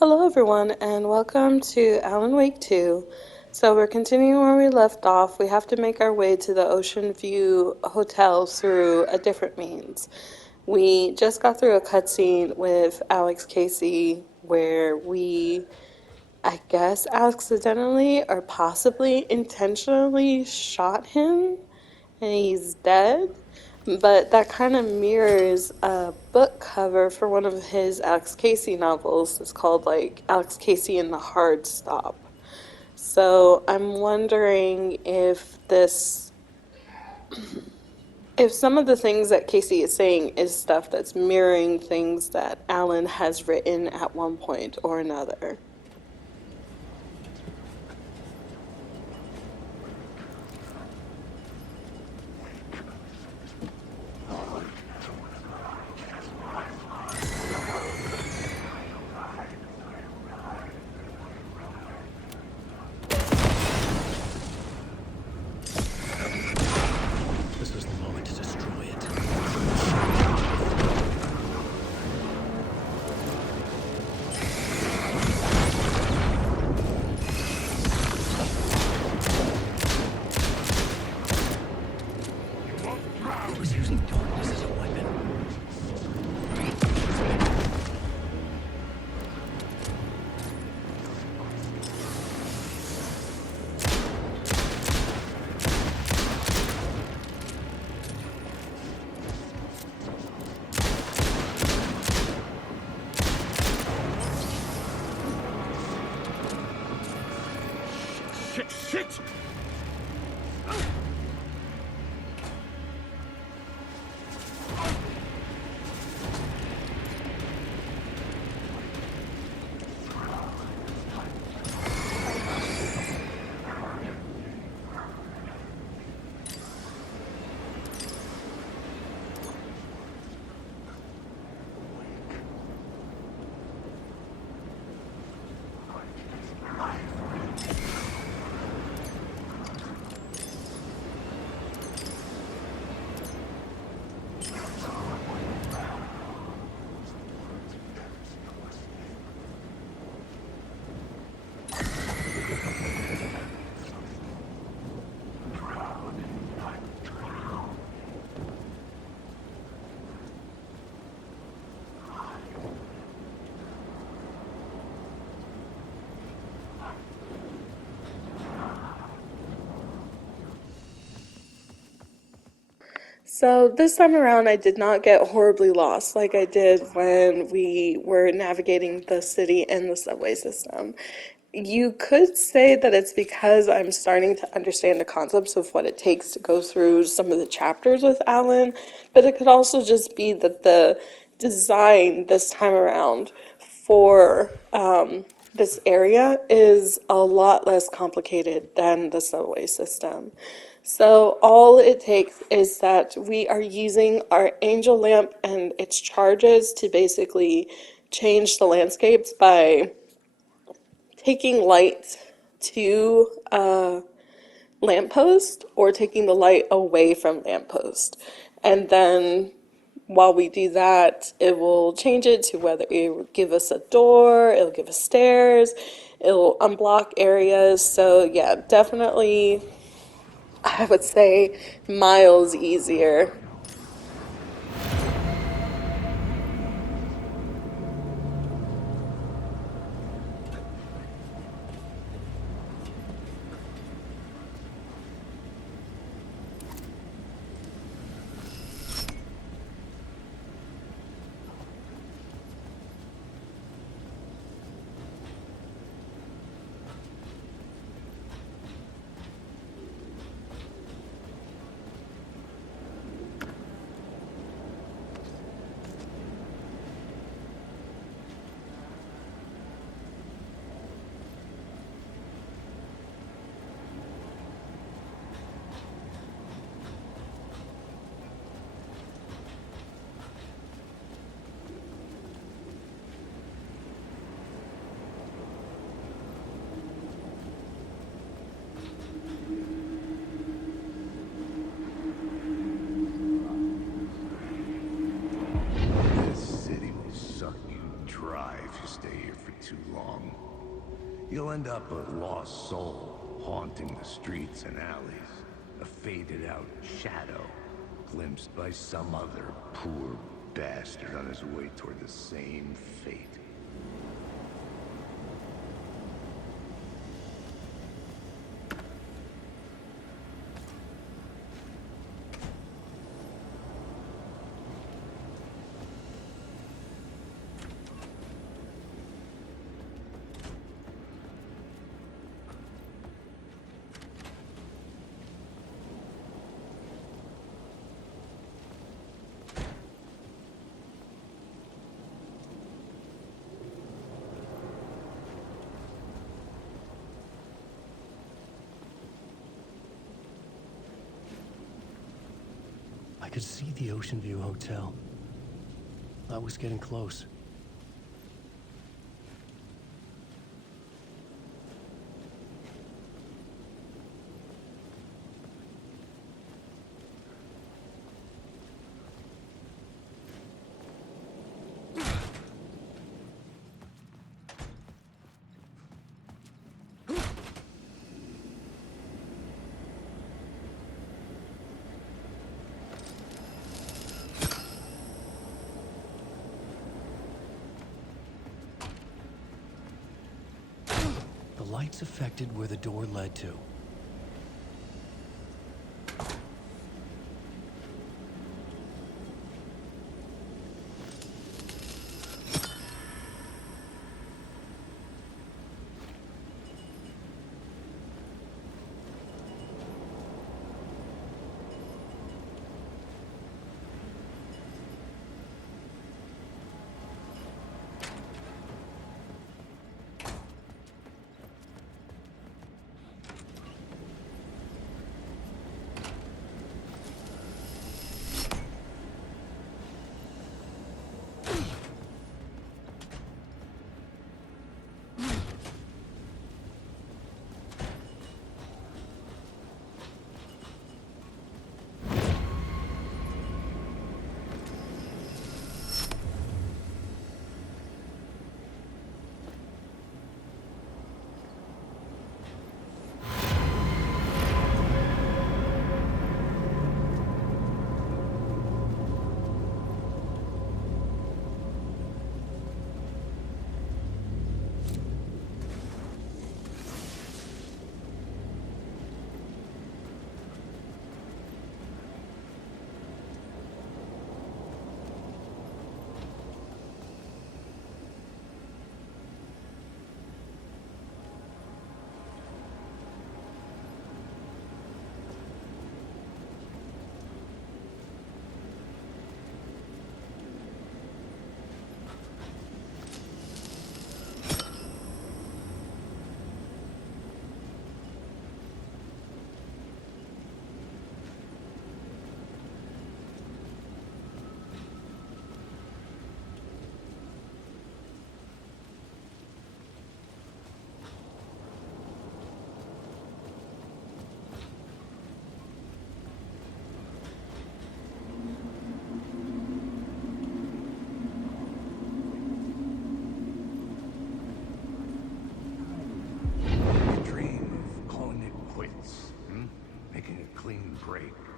Hello, everyone, and welcome to Alan Wake 2. So, we're continuing where we left off. We have to make our way to the Ocean View Hotel through a different means. We just got through a cutscene with Alex Casey where we, I guess, accidentally or possibly intentionally shot him and he's dead. But that kind of mirrors a book cover for one of his Alex Casey novels. It's called like Alex Casey and the Hard Stop. So I'm wondering if some of the things that Casey is saying is stuff that's mirroring things that Alan has written at one point or another. This was the moment to destroy it. He was using darkness as a weapon. Shit! So this time around, I did not get horribly lost like I did when we were navigating the city and the subway system. You could say that it's because I'm starting to understand the concepts of what it takes to go through some of the chapters with Alan, but it could also just be that the design this time around for this area is a lot less complicated than the subway system. So all it takes is that we are using our angel lamp and its charges to basically change the landscapes by taking light to a lamppost or taking the light away from lamppost. And then while we do that, it will change it to whether it will give us a door, it'll give us stairs, it'll unblock areas. So yeah, definitely I would say miles easier. for too long. You'll end up a lost soul, haunting the streets and alleys. A faded-out shadow, glimpsed by some other poor bastard on his way toward the same fate. I could see the Ocean View Hotel. I was getting close. The lights affected where the door led to.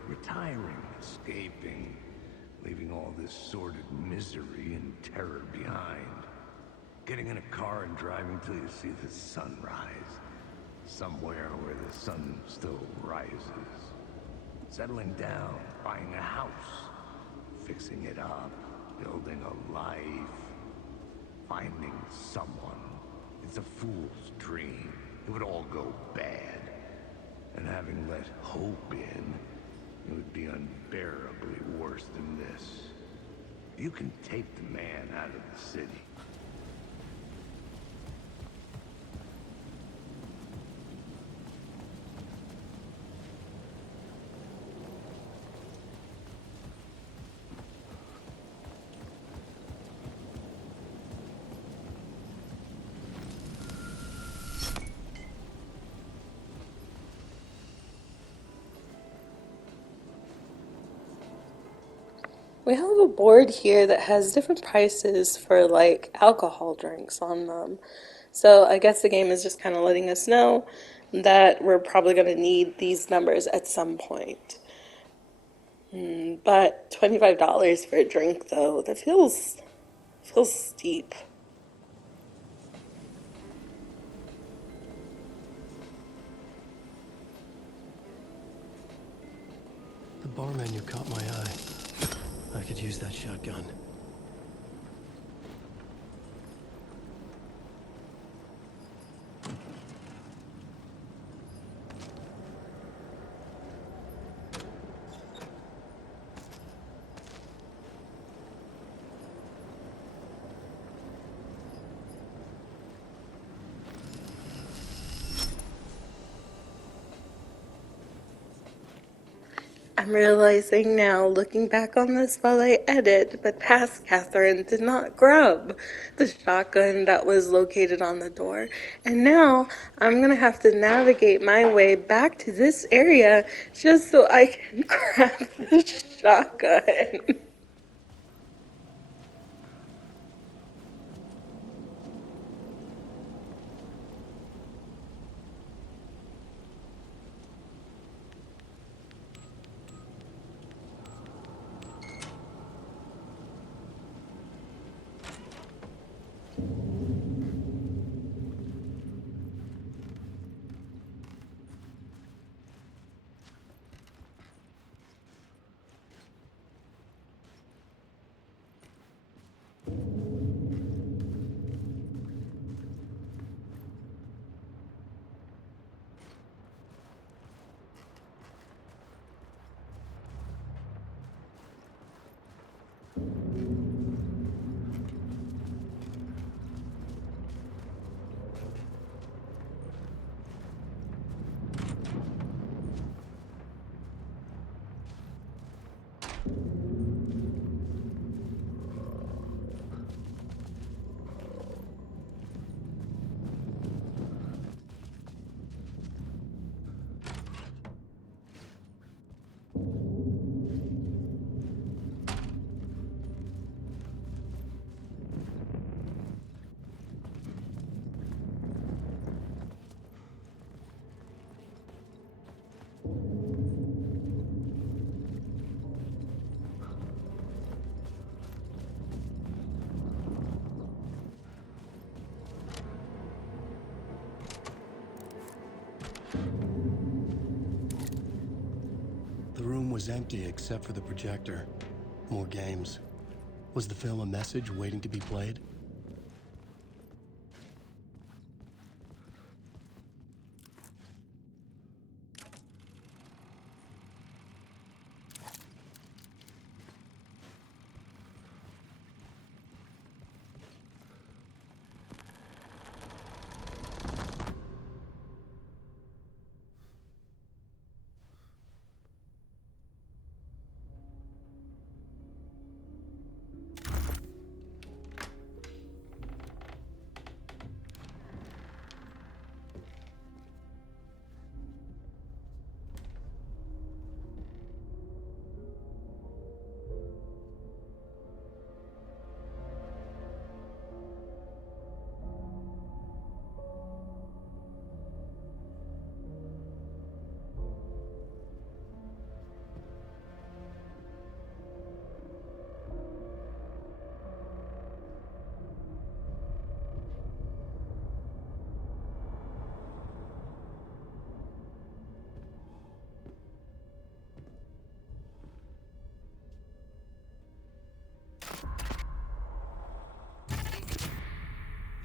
Retiring, escaping, leaving all this sordid misery and terror behind. Getting in a car and driving till you see the sun rise. Somewhere where the sun still rises. Settling down, buying a house, fixing it up, building a life, finding someone. It's a fool's dream. It would all go bad. And having let hope in, it would be unbearably worse than this. You can take the man out of the city. We have a board here that has different prices for like alcohol drinks on them. So I guess the game is just kind of letting us know that we're probably going to need these numbers at some point. But $25 for a drink though, that feels steep. The bar menu caught my eye. I could use that shotgun. I'm realizing now, looking back on this while I edit, but past Catherine did not grab the shotgun that was located on the door. And now I'm gonna have to navigate my way back to this area just so I can grab the shotgun. The room was empty except for the projector. More games. Was the film a message waiting to be played?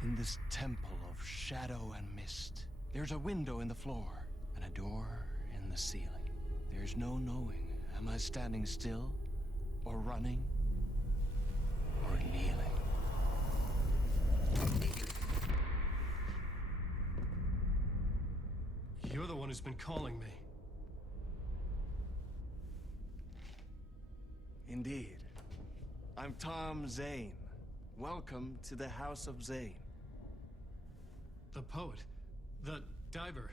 In this temple of shadow and mist, there's a window in the floor and a door in the ceiling. There's no knowing, am I standing still, or running, or kneeling? You're the one who's been calling me. Indeed. I'm Tom Zane. Welcome to the House of Zane. The poet. The diver.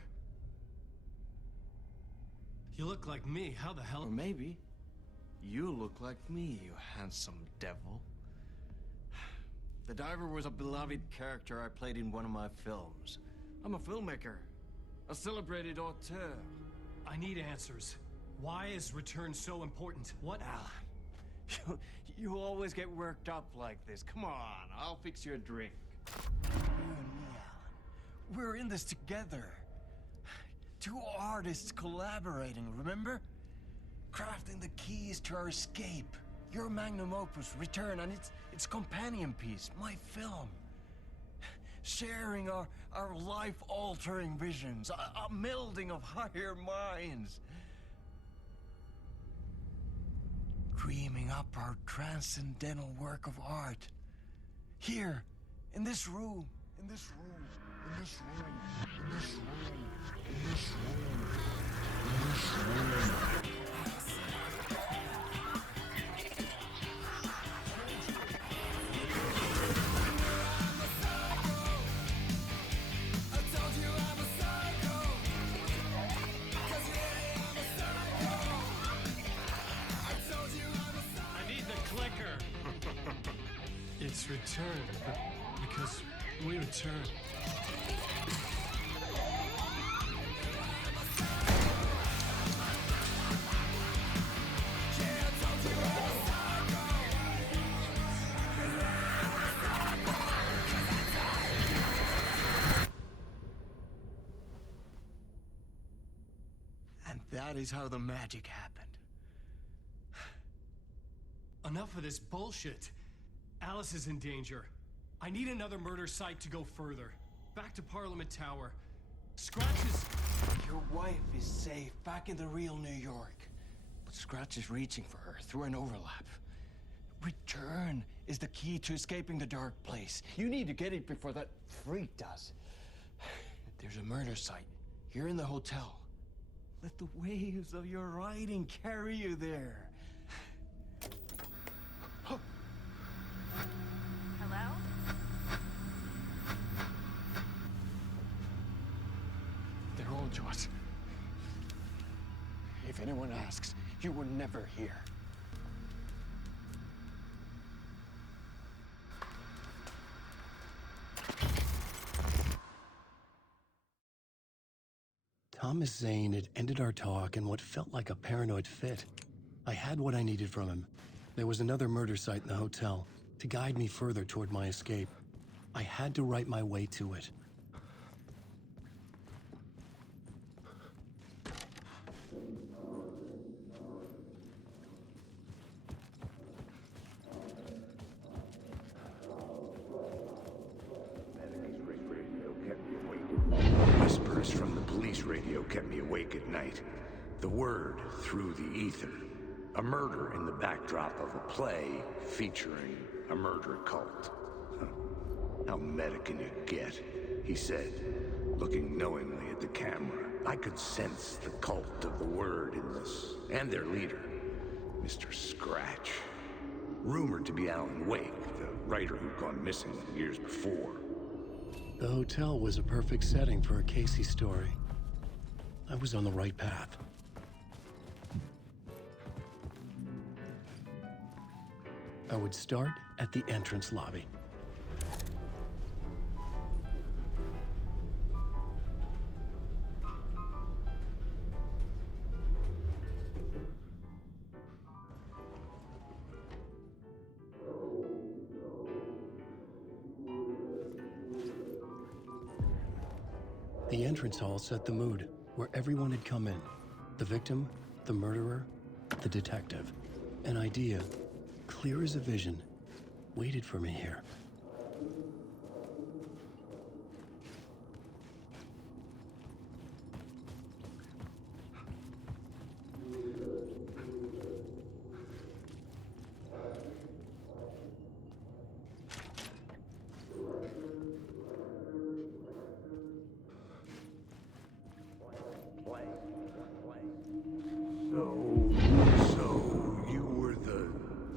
You look like me. How the hell? Or maybe You look like me, you handsome devil. The diver was a beloved character I played in one of my films. I'm a filmmaker, a celebrated auteur. I need answers. Why is Return so important? What? Alan, you always get worked up like this. Come on, I'll fix you a drink. You and me, Alan. We're in this together. Two artists collaborating, remember? Crafting the keys to our escape. Your magnum opus, Return, and its companion piece, my film. Sharing our life-altering visions, a melding of higher minds. Dreaming up our transcendental work of art. Here, in this room, in this room, in this room, in this room, in this room, in this room. It's Return, but because we return. And that is how the magic happened. Enough of this bullshit. Alice is in danger. I need another murder site to go further. Back to Parliament Tower. Scratch is... Your wife is safe, back in the real New York. But Scratch is reaching for her through an overlap. Return is the key to escaping the dark place. You need to get it before that freak does. There's a murder site here in the hotel. Let the waves of your writing carry you there. Hello? They're all to us. If anyone asks, you were never here. Thomas Zane had ended our talk in what felt like a paranoid fit. I had what I needed from him. There was another murder site in the hotel to guide me further toward my escape. I had to write my way to it. Whispers from the police radio kept me awake at night. The word through the ether. A murder in the backdrop of a play featuring a murder cult. How meta can you get? He said, looking knowingly at the camera. I could sense the cult of the word in this, and their leader, Mr. Scratch. Rumored to be Alan Wake, the writer who'd gone missing years before. The hotel was a perfect setting for a Casey story. I was on the right path. I would start at the entrance lobby. The entrance hall set the mood, where everyone had come in. The victim, the murderer, the detective. An idea, clear as a vision, waited for me here. So you were the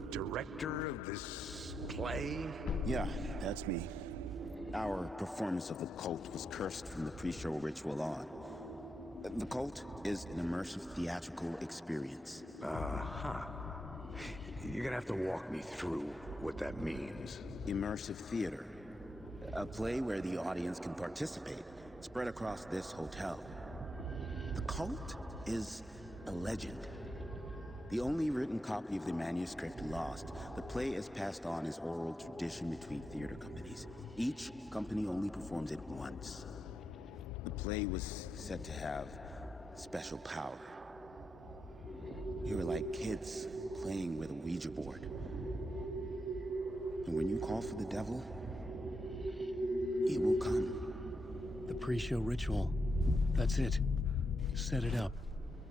director of this play? Yeah, that's me. Our performance of the cult was cursed from the pre-show ritual on. The cult is an immersive theatrical experience. Uh-huh. You're gonna have to walk me through what that means. Immersive theater. A play where the audience can participate, spread across this hotel. The cult is a legend. The only written copy of the manuscript lost, the play is passed on as oral tradition between theater companies. Each company only performs it once. The play was said to have special power. You were like kids playing with a Ouija board. And when you call for the devil, he will come. The pre-show ritual. That's it. Set it up.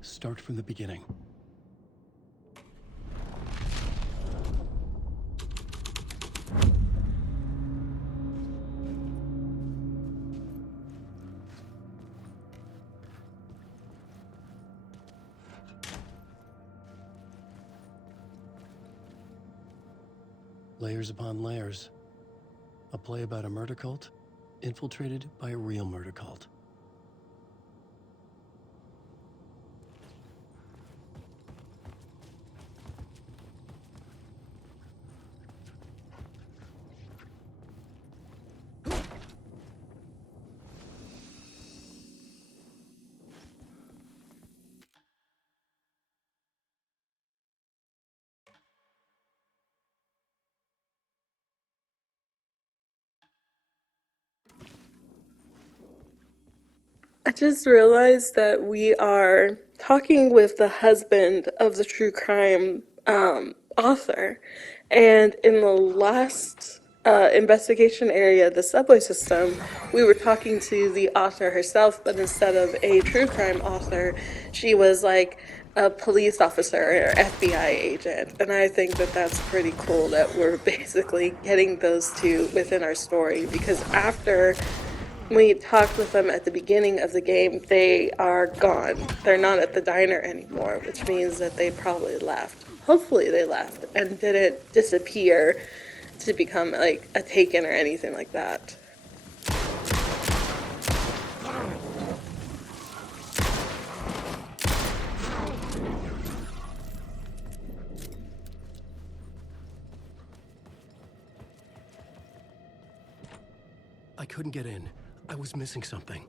Start from the beginning. Layers upon layers. A play about a murder cult, infiltrated by a real murder cult. I just realized that we are talking with the husband of the true crime author. And in the last investigation area, the subway system, we were talking to the author herself, but instead of a true crime author, she was like a police officer or FBI agent. And I think that that's pretty cool that we're basically getting those two within our story, because after we talked with them at the beginning of the game, they are gone. They're not at the diner anymore, which means that they probably left. Hopefully they left and didn't disappear to become like a Taken or anything like that. I couldn't get in. I was missing something.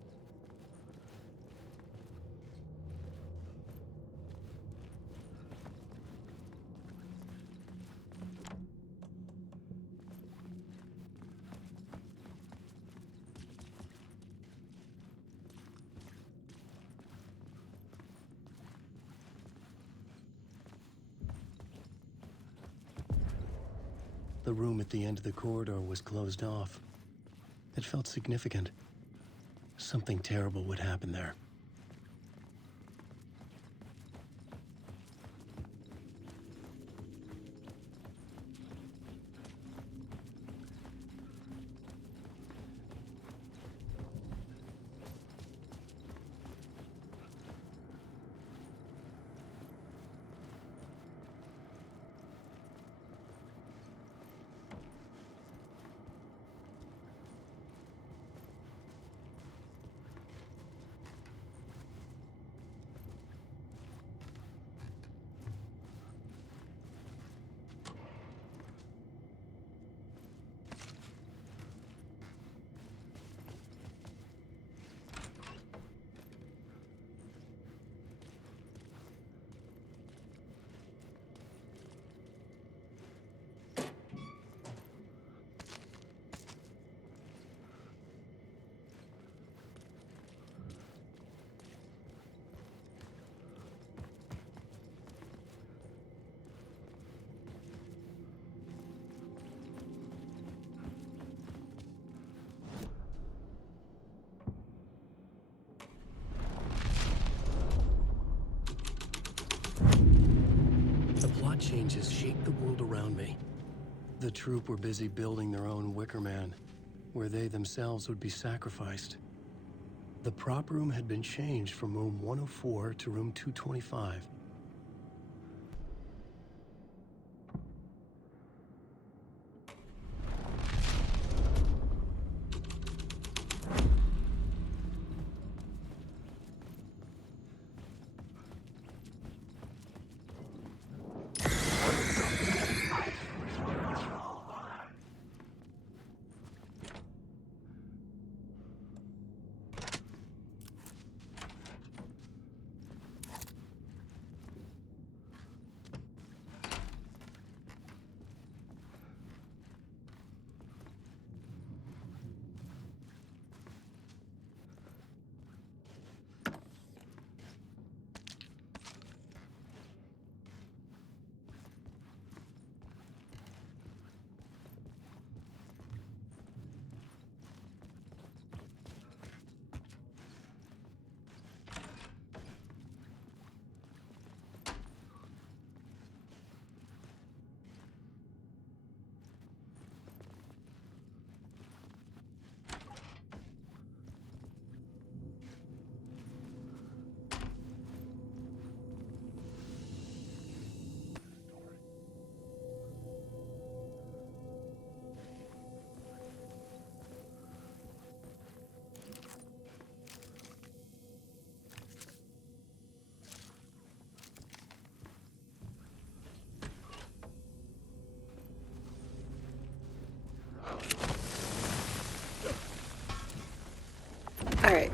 The room at the end of the corridor was closed off. It felt significant. Something terrible would happen there. The plot changes shaped the world around me. The troupe were busy building their own Wicker Man, where they themselves would be sacrificed. The prop room had been changed from room 104 to room 225.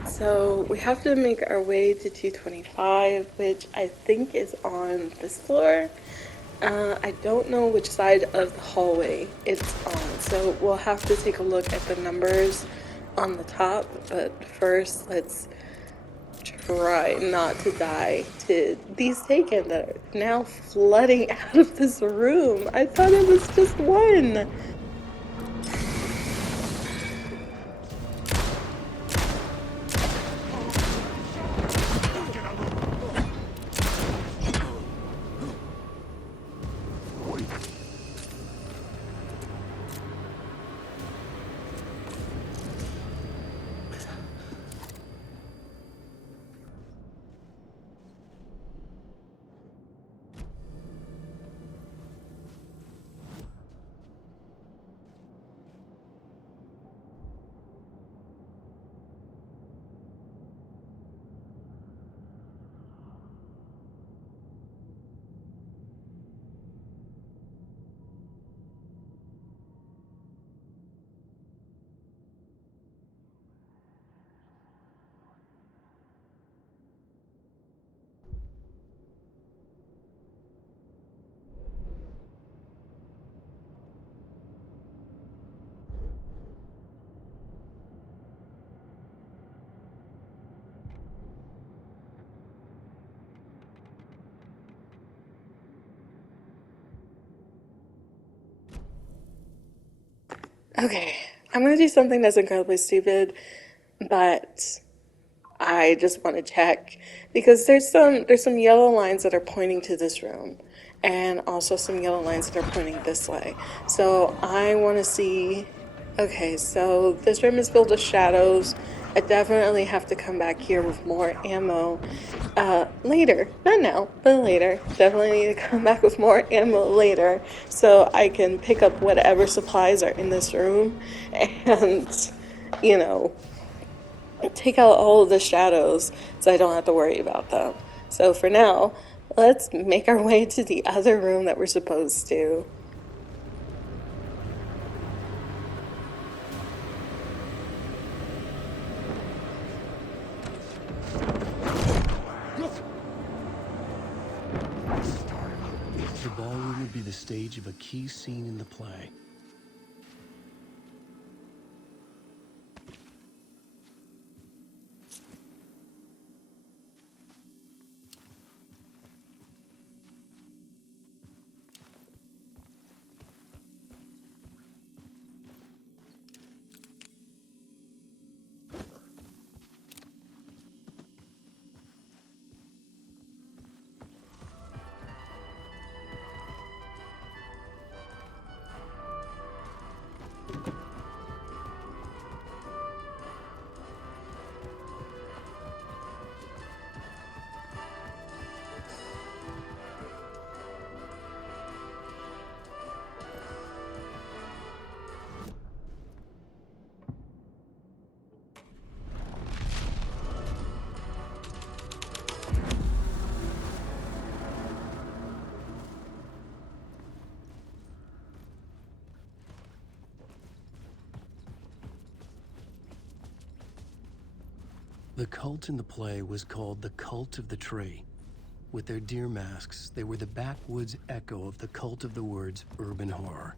So we have to make our way to 225, which I think is on this floor. I don't know which side of the hallway it's on, so we'll have to take a look at the numbers on the top. But first, let's try not to die to these taken that are now flooding out of this room. I thought it was just one. Okay, I'm gonna do something that's incredibly stupid, but I just want to check because there's some yellow lines that are pointing to this room and also some yellow lines that are pointing this way. So I want to see, okay, so this room is filled with shadows. I definitely have to come back here with more ammo later. Not now, but later. Definitely need to come back with more ammo later so I can pick up whatever supplies are in this room and, you know, take out all of the shadows so I don't have to worry about them. So for now, let's make our way to the other room that we're supposed to. The ballroom would be the stage of a key scene in the play. The cult in the play was called the Cult of the Tree. With their deer masks, they were the backwoods echo of the cult of the woods urban horror.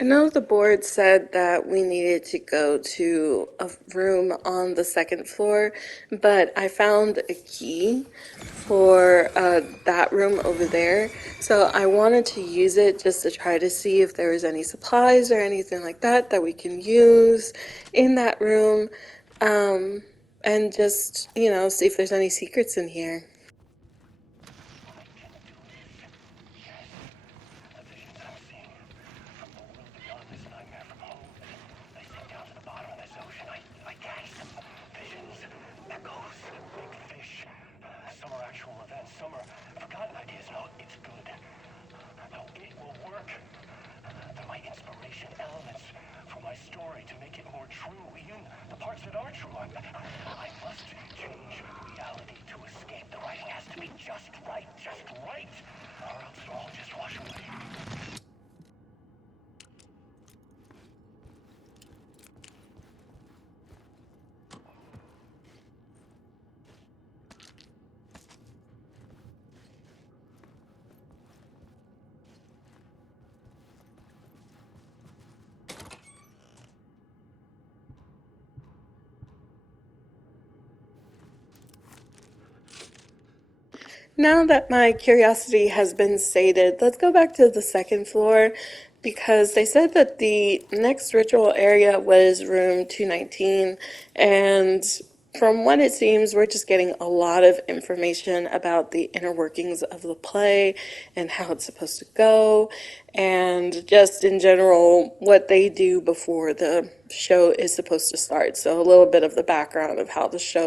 I know the board said that we needed to go to a room on the second floor, but I found a key for that room over there. So I wanted to use it just to try to see if there was any supplies or anything like that that we can use in that room, and just, see if there's any secrets in here. Now that my curiosity has been sated, let's go back to the second floor because they said that the next ritual area was room 219. And from what it seems, we're just getting a lot of information about the inner workings of the play and how it's supposed to go, and just in general what they do before the show is supposed to start. So a little bit of the background of how the show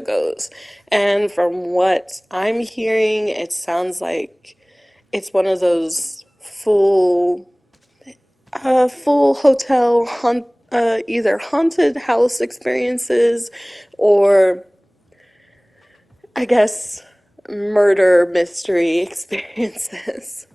goes. And from what I'm hearing, it sounds like it's one of those full hotel either haunted house experiences, or I guess murder mystery experiences.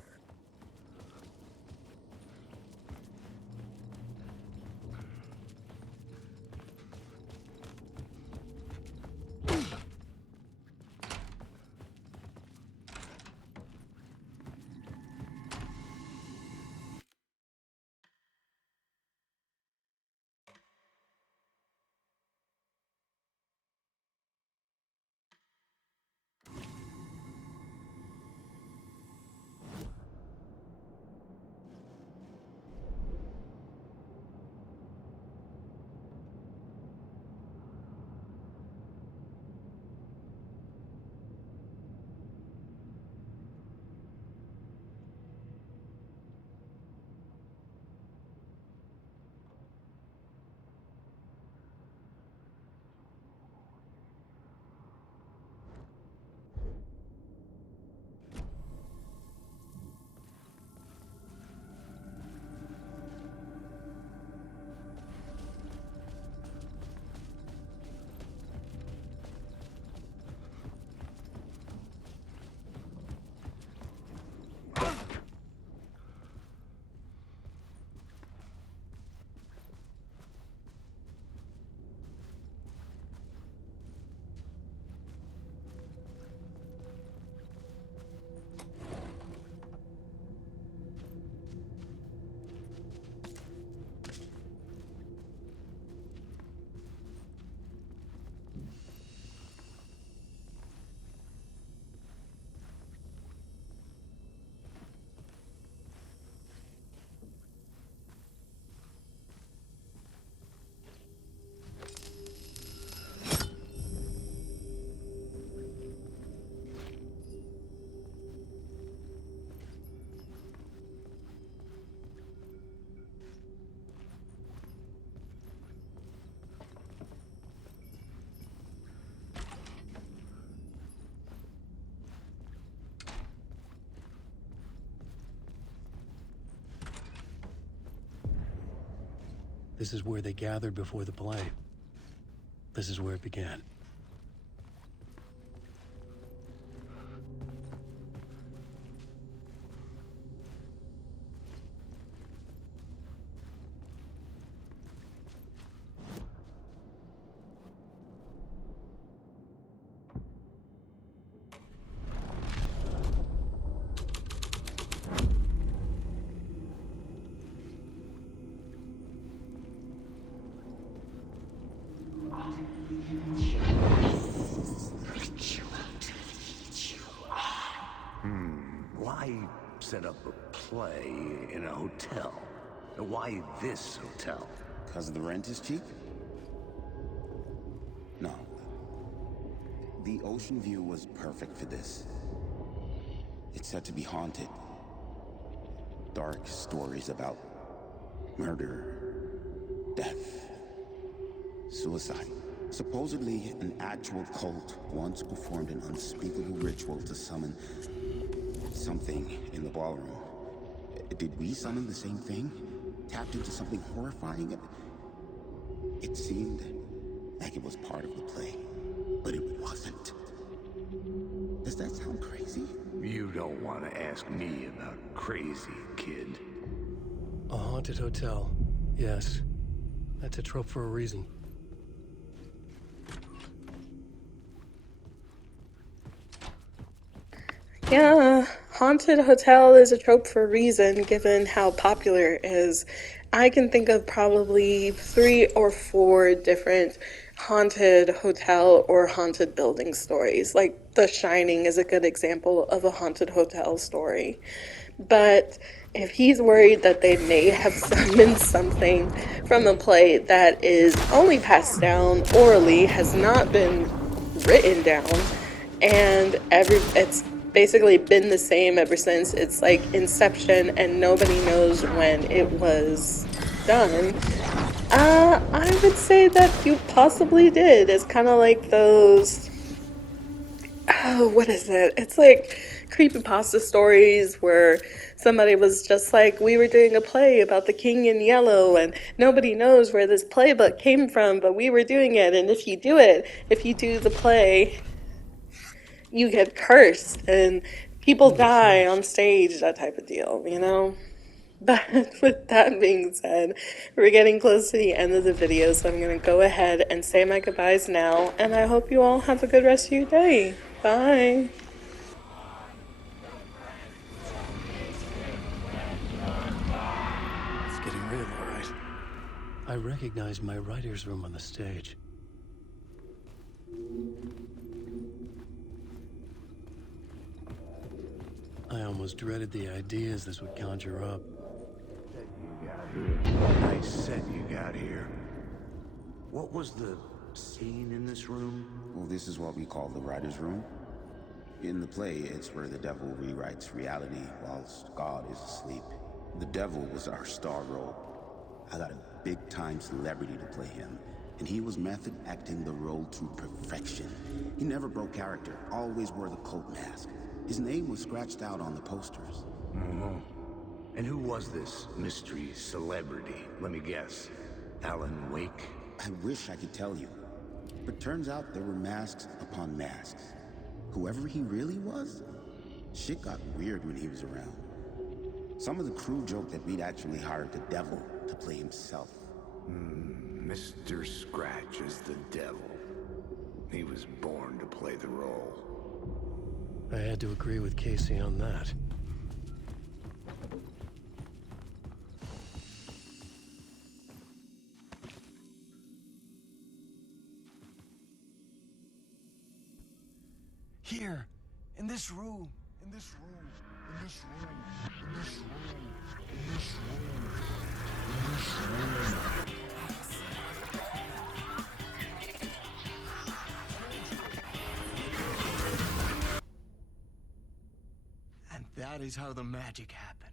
This is where they gathered before the play. This is where it began. why set up a play in a hotel? Why this hotel? Because the rent is cheap? No. The ocean view was perfect for this. It's said to be haunted. Dark stories about murder, death, suicide. Supposedly, an actual cult once performed an unspeakable ritual to summon something in the ballroom. Did we summon the same thing? Tapped into something horrifying? It seemed like it was part of the play, but it wasn't. Does that sound crazy? You don't want to ask me about crazy, kid. A haunted hotel. Yes. That's a trope for a reason. Yeah, haunted hotel is a trope for a reason, given how popular it is. I can think of probably 3 or 4 different haunted hotel or haunted building stories. Like The Shining is a good example of a haunted hotel story. But if he's worried that they may have summoned something from a play that is only passed down orally, has not been written down, and it's basically been the same ever since. It's like Inception, and nobody knows when it was done. I would say that you possibly did. It's kind of like those. Oh, what is it? It's like creepypasta stories where somebody was just like, we were doing a play about the king in yellow, and nobody knows where this playbook came from, but we were doing it. And if you do the play, you get cursed and people Holy die smokes. on stage, that type of deal, you know? But with that being said, we're getting close to the end of the video, so I'm going to go ahead and say my goodbyes now, and I hope you all have a good rest of your day. Bye. It's getting real, all right. I recognize my writer's room on the stage. I almost dreaded the ideas this would conjure up. Nice set you got here. What was the scene in this room? Well, this is what we call the writer's room. In the play, it's where the devil rewrites reality whilst God is asleep. The devil was our star role. I got a big-time celebrity to play him, and he was method acting the role to perfection. He never broke character, always wore the cult mask. His name was scratched out on the posters. And who was this mystery celebrity? Let me guess. Alan Wake? I wish I could tell you, but turns out there were masks upon masks. Whoever he really was, shit got weird when he was around. Some of the crew joked that we'd actually hired the devil to play himself. Mr. Scratch is the devil. He was born to play the role. I had to agree with Casey on that. Here, in this room, in this room, in this room, in this room, in this room, in this room. And that is how the magic happened.